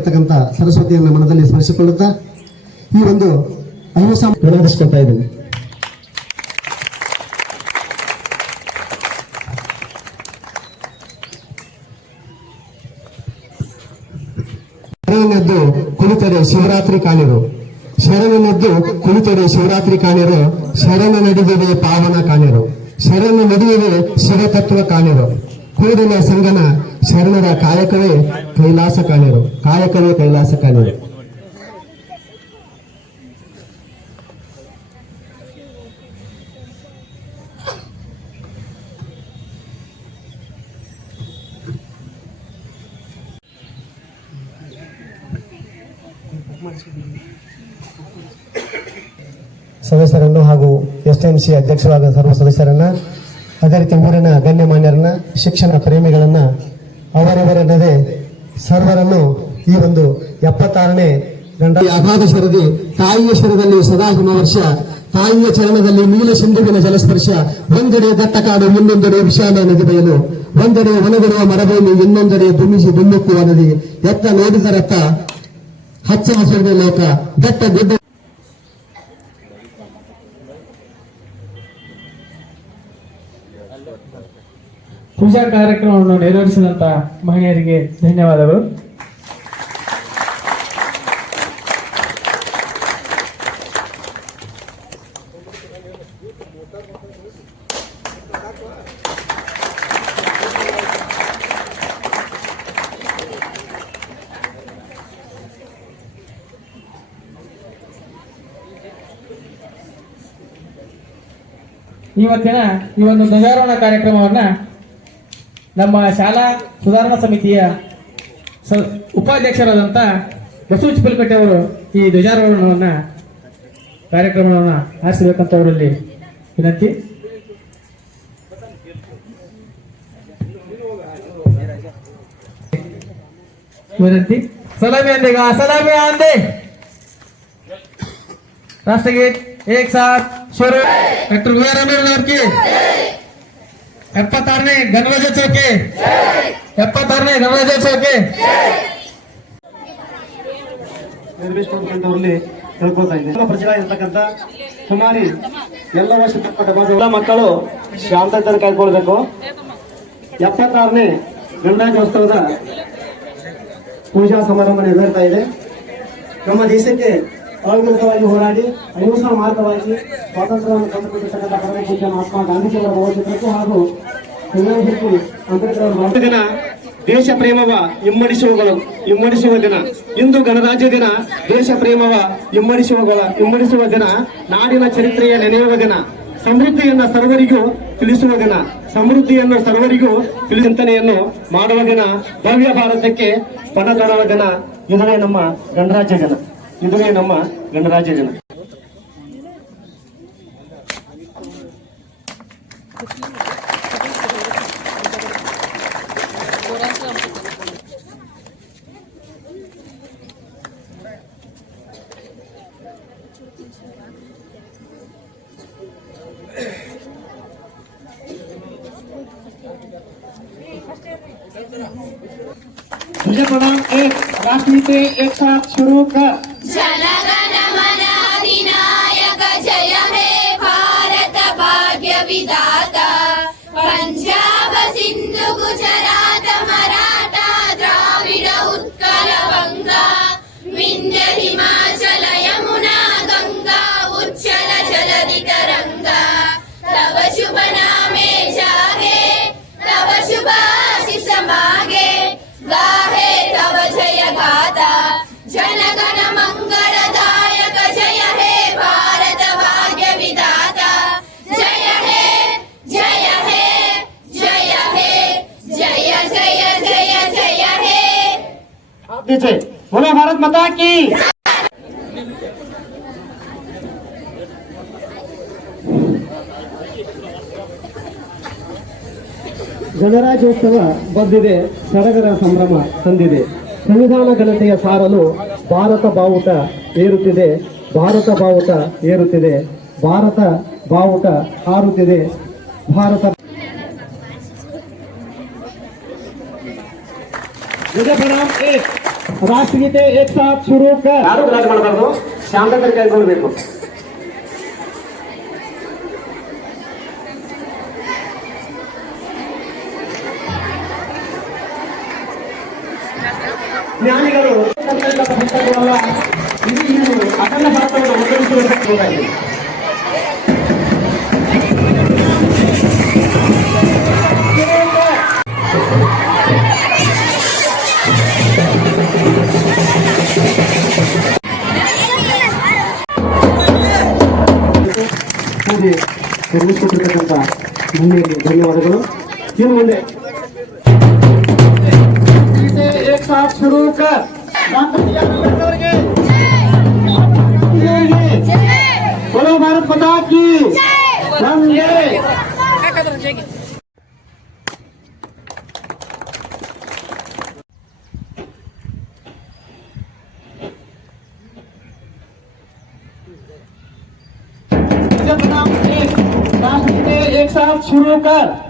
ಆಗಿರ್ತಕ್ಕಂಥ ಸರಸ್ವತಿಯನ್ನ ಮನದಲ್ಲಿ ಸ್ಮರಿಸಿಕೊಳ್ಳುತ್ತಾ ಈ ಒಂದು ಅಹಿಂಸ ವಿನಂತಿಸಿಕೊಳ್ತಾ ಇದ್ದೀನಿ. ಕುಳಿತರೆ ಶಿವರಾತ್ರಿ ಕಾಣಿರು. ಶರಣನೆದ್ದು ಕುಳಿತರೆ ಶಿವರಾತ್ರಿ ಕಾಣಿರು. ಶರಣ ನಡೆದಿದೆ ಪಾವನ ಕಾಣಿರು. ಶರಣ ನಡೆಯುವೆ ಶಿವತತ್ವ ಕಾಣಿರು. ಕೂಡಿನ ಸಂಗನ ಶರಣರ ಕಾಯಕವೇ ಕೈಲಾಸ ಕಾಣರು ಕಾಯಕವೇ ಕೈಲಾಸ ಕಾಣರು ಸದಸ್ಯರನ್ನು ಹಾಗೂ ಎಸ್ ಎಂ ಅಧ್ಯಕ್ಷರಾದ ಸರ್ವ ಸದಸ್ಯರನ್ನ ಅದೇ ರೀತಿ ಊರಿನ ಗಣ್ಯಮಾನ್ಯರನ್ನ ಶಿಕ್ಷಣ ಪ್ರೇಮಿಗಳನ್ನ ಅವರವರನ್ನದೇ ಸರ್ವರನ್ನು ಈ ಒಂದು ಎಪ್ಪತ್ತಾರನೇ ಗಂಡ ಅಗಾಧ ಶರದಿ ತಾಯಿಯ ಶರದಲ್ಲಿ ಸದಾ ಹಿಮವರ್ಷ, ತಾಯಿಯ ಚರಣದಲ್ಲಿ ನೀಲ ಸಿಂಧುವಿನ ಜಲಸ್ಪರ್ಶ, ಒಂದೆಡೆ ದಟ್ಟ ಕಾಡು ಇನ್ನೊಂದೆಡೆ ವಿಶಾಲ ನದಿ ಬಯಲು, ಒಂದೆಡೆ ಒಣಗಿರುವ ಮರಭೂಮಿ, ಇನ್ನೊಂದೆಡೆ ದುಮ್ಮಿಸಿ ದುಮ್ಮುಕ್ಕುವ ನದಿ, ಎತ್ತ ನೋಡಿದರತ್ತ ಹಚ್ಚ ಹಸಿರಿನ ಲೋಕ, ದಟ್ಟ ಗುಡ್ಡ ಪೂಜಾ ಕಾರ್ಯಕ್ರಮವನ್ನು ನೆರವೇರಿಸಿದಂತ ಮಹಿಳೆಯರಿಗೆ ಧನ್ಯವಾದಗಳು. ಇವತ್ತಿನ ಈ ಒಂದು ಧ್ವಜಾರೋಹಣ ಕಾರ್ಯಕ್ರಮವನ್ನ ನಮ್ಮ ಶಾಲಾ ಸುಧಾರಣಾ ಸಮಿತಿಯ ಸ- ಉಪಾಧ್ಯಕ್ಷರಾದಂಥ ಬಸವ ಚಿಪ್ಪಲಕಟ್ಟೆ ಅವರು ಈ ಧ್ವಜಾರೋಹಣವನ್ನ ಕಾರ್ಯಕ್ರಮವನ್ನ ಆರಿಸಬೇಕಂತ ಅವರಲ್ಲಿ ವಿನಂತಿ ವಿನಂತಿ ಸಲಾಮಿ ಅಂದೇಗ ಸಲಾಮಿ ಅಂದೆ राष्ट्रगीत एक साथ शुरू डॉक्टर बी आर आंबेडकर की ಎಪ್ಪತ್ತಾರನೇ ಗಣರಾಜ್ಯೋತ್ಸವಕ್ಕೆ. ಎಪ್ಪತ್ತಾರನೇ ಗಣರಾಜ್ಯೋತ್ಸವಕ್ಕೆ. ನಿರ್ಮಿಸಿಕೊಂಡವರಲ್ಲಿ ತಿಳ್ಕೊಳ್ತಾ ಇದೆ ಎಲ್ಲ ಮಕ್ಕಳು ಶಾಂತತೆಯನ್ನು ಕಾಯ್ಕೊಳ್ಬೇಕು ಎಪ್ಪತ್ತಾರನೇ ಗಣರಾಜ್ಯೋತ್ಸವದ ಪೂಜಾ ಸಮಾರಂಭ ನೆರವೇರ್ತಾ ಇದೆ. ನಮ್ಮ ದೇಶಕ್ಕೆ ಅವಿರತವಾಗಿ ಹೋರಾಡಿ, ಅಹಿಂಸಾ ಮಾರ್ಗವಾಗಿ ಸ್ವಾತಂತ್ರ್ಯವನ್ನು ಕಂಡುಕೊಂಡಿರ್ತಕ್ಕಂಥ ಪರಮ ಮಹಾತ್ಮ ಗಾಂಧೀಜಿಯವರ ಭಾವಚಿತ್ರಕ್ಕೂ ಹಾಗೂ ದಿನ ದೇಶ ಪ್ರೇಮವ ಇಮ್ಮಡಿಸುವಗಳು ಇಮ್ಮಡಿಸುವ ದಿನ. ಇಂದು ಗಣರಾಜ್ಯ ದಿನ, ದೇಶ ಪ್ರೇಮವ ಇಮ್ಮಡಿಸುವಗಳ ಇಮ್ಮಡಿಸುವ ದಿನ. ನಾಡಿನ ಚರಿತ್ರೆಯ ನೆನೆಯುವ ದಿನ. ಸಮೃದ್ಧಿಯನ್ನು ಸರ್ವರಿಗೂ ತಿಳಿಸುವ ದಿನ. ಸಮೃದ್ಧಿಯನ್ನು ಸರ್ವರಿಗೂ ಚಿಂತನೆಯನ್ನು ಮಾಡುವ ದಿನ. ಭವ್ಯ ಭಾರತಕ್ಕೆ ಪಣ ದಿನ. ಇದುವೇ ನಮ್ಮ ಗಣರಾಜ್ಯ ದಿನ. ಇದುವೇ ನಮ್ಮ ಗಣರಾಜ್ಯ ದಿನ तुझे प्रणाम एक राष्ट्रगीते एक साथ शुरू कर ವಿಧಾತ आप दीजिए बोलो भारत माता की ಗಣರಾಜ್ಯೋತ್ಸವ ಬಂದಿದೆ ಸಡಗರ ಸಂಭ್ರಮ ತಂದಿದೆ ಸಂವಿಧಾನ ಘನತೆಯ ಸಾರಲು ಭಾರತ ಬಾವುಟ ಏರುತ್ತಿದೆ ಭಾರತ ಬಾವುಟ ಏರುತ್ತಿದೆ ಭಾರತ ಬಾವುಟ ಹಾರುತ್ತಿದೆ ಭಾರತ ವಿಜಯ ಪ್ರಣಾಮ್ ಏಕ್ ರಾಷ್ಟ್ರಗೀತೆ ಏಕ್ ಸಾಥ್ ಶುರು ಕರ್ ಯಾರು ಗಲಾಟೆ ಮಾಡಬಾರ್ದು ಶಾಂತತೆ ಕೈಗೊಳ್ಬೇಕು ಜ್ಞಾನಿಗಳು ಕನ್ನಡ ಪುಸ್ತಕವಲ್ಲ ಇದು ಇದು ಅಖಂಡ ಭಾರತವನ್ನು ಮುದ್ರಿಸುವ ಶಕ್ತಿ ಡಾಕ್ಟರ್ ಬಿ ಆರ್ ಅಂಬೇಡ್ಕರ್ ಅವರಿಗೆ बोलो भारत माता की वंदे जब नाम नाचते एक साथ शुरू कर.